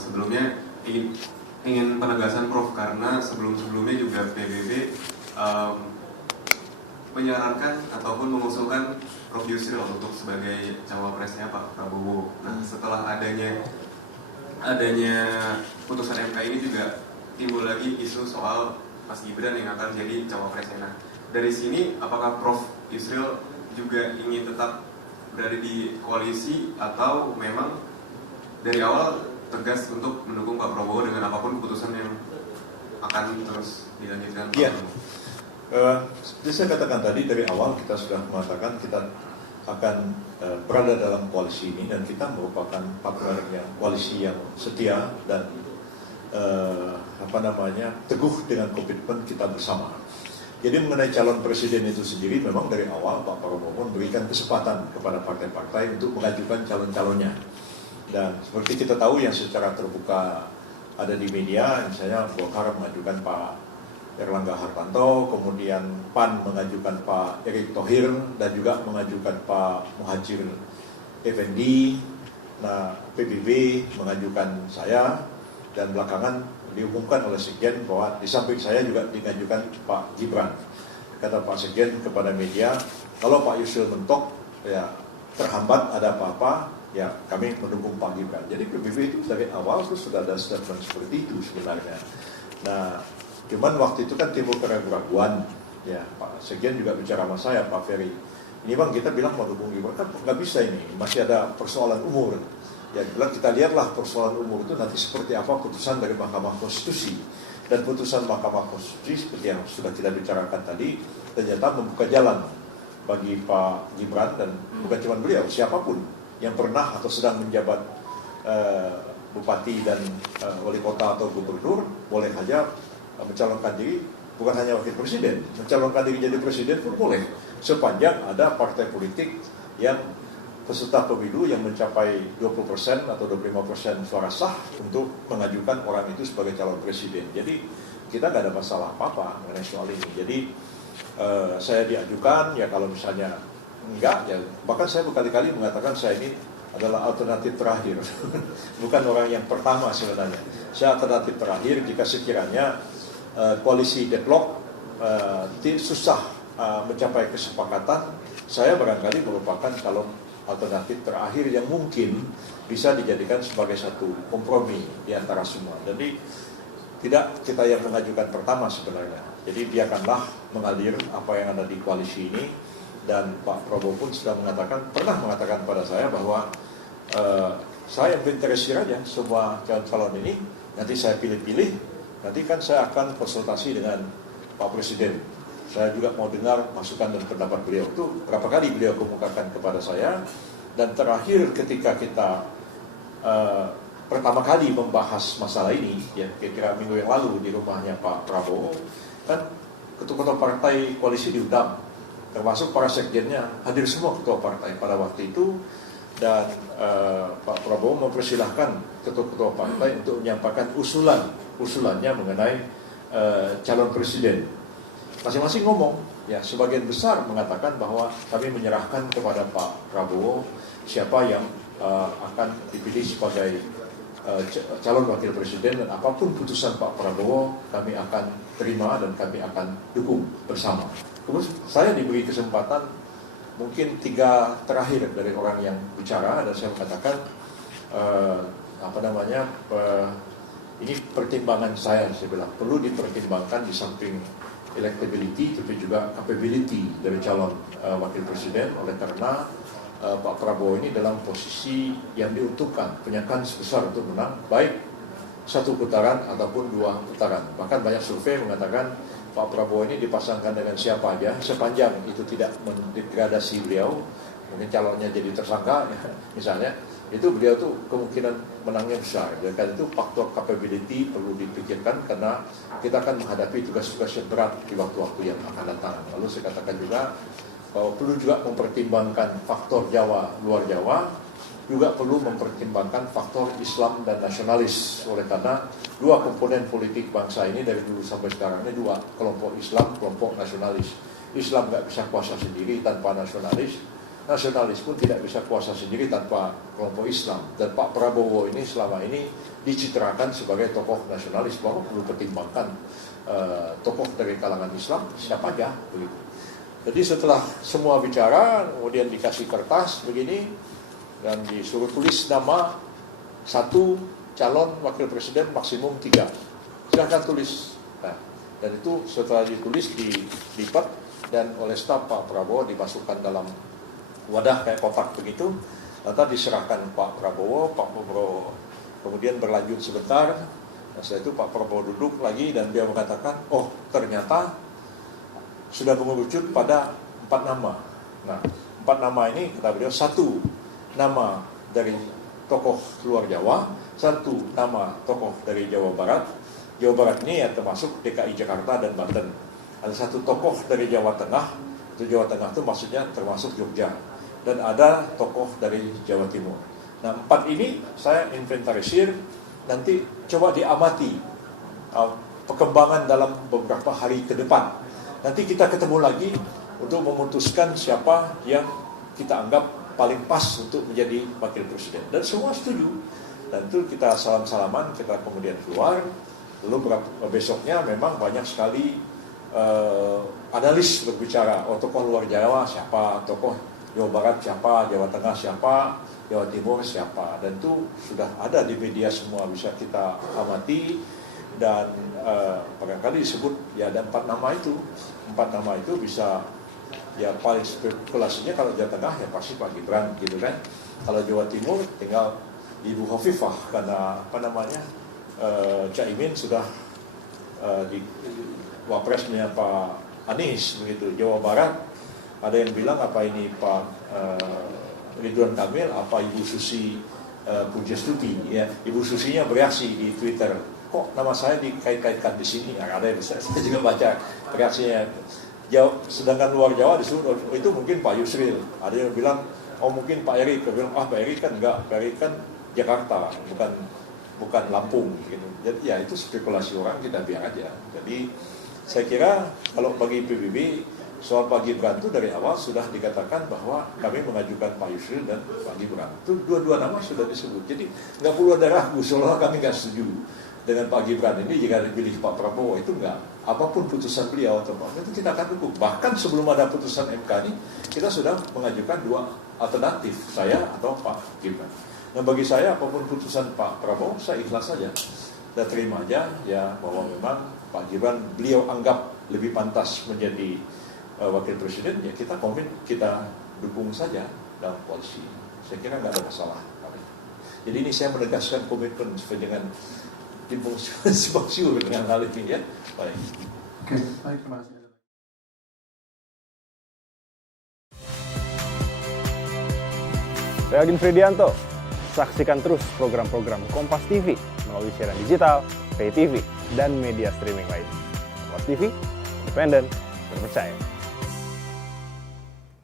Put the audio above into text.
Sebelumnya ingin penegasan Prof, karena sebelum-sebelumnya juga PBB menyarankan ataupun mengusulkan Prof Yusril untuk sebagai cawapresnya Pak Prabowo. Nah, setelah adanya putusan MK ini juga timbul lagi isu soal Mas Gibran yang akan jadi cawapresnya. Nah, dari sini apakah Prof Yusril juga ingin tetap berada di koalisi atau memang dari awal tegas untuk mendukung Pak Prabowo dengan apapun keputusan yang akan terus dilanjutkan? Iya. Jadi saya katakan tadi dari awal kita sudah mengatakan kita akan berada dalam koalisi ini dan kita merupakan partnernya koalisi yang setia dan teguh dengan komitmen kita bersama. Jadi mengenai calon presiden itu sendiri memang dari awal Pak Prabowo memberikan kesempatan kepada partai-partai untuk mengajukan calon-calonnya. Dan seperti kita tahu yang secara terbuka ada di media, misalnya Golkar mengajukan Pak Erlangga Hartarto, kemudian PAN mengajukan Pak Erick Thohir dan juga mengajukan Pak Muhadjir Effendi. Nah, PBB mengajukan saya dan belakangan diumumkan oleh Sekjen bahwa di samping saya juga diajukan Pak Gibran. Kata Pak Sekjen kepada media, kalau Pak Yusril mentok ya terhambat ada apa-apa, ya kami mendukung Pak Gibran. Jadi PBB itu dari awal itu sudah ada statement seperti itu sebenarnya. Nah, cuman waktu itu kan timbul keraguan, ya Pak Sekjen juga bicara sama saya, Pak Ferry. Ini bang kita bilang mau dukung Gibran, kan nggak bisa ini, masih ada persoalan umur. Ya bilang kita lihatlah persoalan umur itu nanti seperti apa putusan dari Mahkamah Konstitusi. Dan putusan Mahkamah Konstitusi seperti yang sudah kita bicarakan tadi, ternyata membuka jalan bagi Pak Gibran dan bukan cuma beliau, siapapun yang pernah atau sedang menjabat bupati dan wali kota atau gubernur boleh saja mencalonkan diri, bukan hanya wakil presiden, mencalonkan diri jadi presiden pun boleh, sepanjang ada partai politik yang peserta pemilu yang mencapai 20% atau 25% suara sah untuk mengajukan orang itu sebagai calon presiden. Jadi kita nggak ada masalah apa-apa mengenai soal ini. Jadi saya diajukan, ya kalau misalnya enggak, ya bahkan saya berkali-kali mengatakan saya ini adalah alternatif terakhir. Bukan orang yang pertama sebenarnya. Saya alternatif terakhir jika sekiranya koalisi deadlock susah mencapai kesepakatan, saya barangkali merupakan calon alternatif terakhir yang mungkin bisa dijadikan sebagai satu kompromi di antara semua. Jadi tidak kita yang mengajukan pertama sebenarnya. Jadi biarkanlah mengalir apa yang ada di koalisi ini. Dan Pak Prabowo pun sudah pernah mengatakan pada saya bahwa saya berinteresi aja semua calon-calon ini. Nanti saya pilih-pilih, nanti kan saya akan konsultasi dengan Pak Presiden. Saya juga mau dengar masukan dan pendapat beliau. Itu berapa kali beliau kemukakan kepada saya. Dan terakhir ketika kita pertama kali membahas masalah ini, ya kira-kira minggu yang lalu di rumahnya Pak Prabowo, kan ketua-ketua partai koalisi diundang, termasuk para sekjennya, hadir semua ketua partai pada waktu itu. Dan Pak Prabowo mempersilahkan ketua-ketua partai untuk menyampaikan usulannya mengenai calon presiden. Masing-masing ngomong, ya sebagian besar mengatakan bahwa kami menyerahkan kepada Pak Prabowo siapa yang akan dipilih sebagai calon wakil presiden, dan apapun putusan Pak Prabowo kami akan terima dan kami akan dukung bersama. Kemudian saya diberi kesempatan mungkin 3 terakhir dari orang yang bicara, dan saya mengatakan ini pertimbangan saya bilang perlu dipertimbangkan di samping electability tapi juga capability dari calon wakil presiden, oleh karena Pak Prabowo ini dalam posisi yang diuntungkan, punya kans besar untuk menang baik 1 putaran ataupun 2 putaran. Bahkan banyak survei mengatakan Pak Prabowo ini dipasangkan dengan siapa aja, sepanjang itu tidak mendegradasi beliau, mungkin calonnya jadi tersangka ya, misalnya, itu beliau tuh kemungkinan menangnya besar. Dan karena itu faktor capability perlu dipikirkan, karena kita akan menghadapi tugas-tugas yang berat di waktu-waktu yang akan datang. Lalu saya katakan juga bahwa perlu juga mempertimbangkan faktor Jawa, luar Jawa, juga perlu mempertimbangkan faktor Islam dan nasionalis. Oleh karena 2 komponen politik bangsa ini dari dulu sampai sekarang ini 2, kelompok Islam, kelompok nasionalis. Islam nggak bisa kuasa sendiri tanpa nasionalis, nasionalis pun tidak bisa kuasa sendiri tanpa kelompok Islam. Dan Pak Prabowo ini selama ini dicitrakan sebagai tokoh nasionalis, bahwa perlu pertimbangkan tokoh dari kalangan Islam siapa aja begitu. Jadi setelah semua bicara, kemudian dikasih kertas begini dan disuruh tulis nama satu calon wakil presiden maksimum 3. Silahkan tulis. Nah, dan itu setelah ditulis dilipat dan oleh staf Pak Prabowo dimasukkan dalam wadah kayak kotak begitu, lalu diserahkan Pak Prabowo kemudian berlanjut sebentar. Nah, setelah itu Pak Prabowo duduk lagi dan dia mengatakan, oh ternyata sudah mengerucut pada 4 nama. Nah, 4 nama ini kata beliau, 1 nama dari tokoh luar Jawa, 1 nama tokoh dari Jawa Barat. Jawa Barat ini ya termasuk DKI Jakarta dan Banten. Ada 1 tokoh dari Jawa Tengah, itu Jawa Tengah itu maksudnya termasuk Jogja. Dan ada tokoh dari Jawa Timur. Nah, 4 ini saya inventarisir, nanti coba diamati perkembangan dalam beberapa hari ke depan. Nanti kita ketemu lagi untuk memutuskan siapa yang kita anggap paling pas untuk menjadi wakil presiden. Dan semua setuju. Dan itu kita salam-salaman, kita kemudian keluar. Lalu besoknya memang banyak sekali analis berbicara, oh tokoh luar Jawa siapa, tokoh Jawa Barat siapa, Jawa Tengah siapa, Jawa Timur siapa. Dan itu sudah ada di media semua, bisa kita amati. Dan barangkali disebut ya ada 4 nama itu. 4 nama itu bisa ya paling spekulasinya kalau Jawa Tengah ya pasti Pak Gibran gitu kan. Kalau Jawa Timur tinggal Ibu Hovifah karena Caimin sudah di wapresnya Pak Anies begitu. Jawa Barat ada yang bilang apa ini Pak Ridwan Kamil, apa Ibu Susi Pujastuti ya. Ibu Susinya bereaksi di Twitter, kok nama saya dikait-kaitkan di sini? Ya, ada yang bisa, saya juga baca reaksinya. Sedangkan luar Jawa disuruh itu mungkin Pak Yusril. Ada yang bilang, oh mungkin Pak Erik. Dia bilang, Pak Erik kan enggak, Pak Erik kan Jakarta, bukan Lampung. Gitu. Jadi ya itu spekulasi orang, kita biar aja. Jadi saya kira kalau bagi PBB soal Pak Gibran itu dari awal sudah dikatakan bahwa kami mengajukan Pak Yusril dan Pak Gibran. Itu dua nama sudah disebut. Jadi nggak perlu ada ragu, seolah kami nggak setuju dengan Pak Gibran ini jika dipilih Pak Prabowo, itu enggak. Apapun putusan beliau atau apa, itu kita akan dukung. Bahkan sebelum ada putusan MK ini, kita sudah mengajukan 2 alternatif, saya atau Pak Gibran. Nah bagi saya apapun putusan Pak Prabowo, saya ikhlas saja. Dan terima aja ya bahwa memang Pak Gibran beliau anggap lebih pantas menjadi wakil presiden, ya kita komit, kita dukung saja dalam koalisi. Saya kira nggak ada masalah. Jadi ini saya menegaskan komitmen sesuai dengan simpang siur dengan hal ini ya. Baik. Oke, baik, terima kasih. Saya Agin Fridianto. Saksikan terus program-program Kompas TV melalui siaran digital, pay TV, dan media streaming lain. Kompas TV, independen, terpercaya.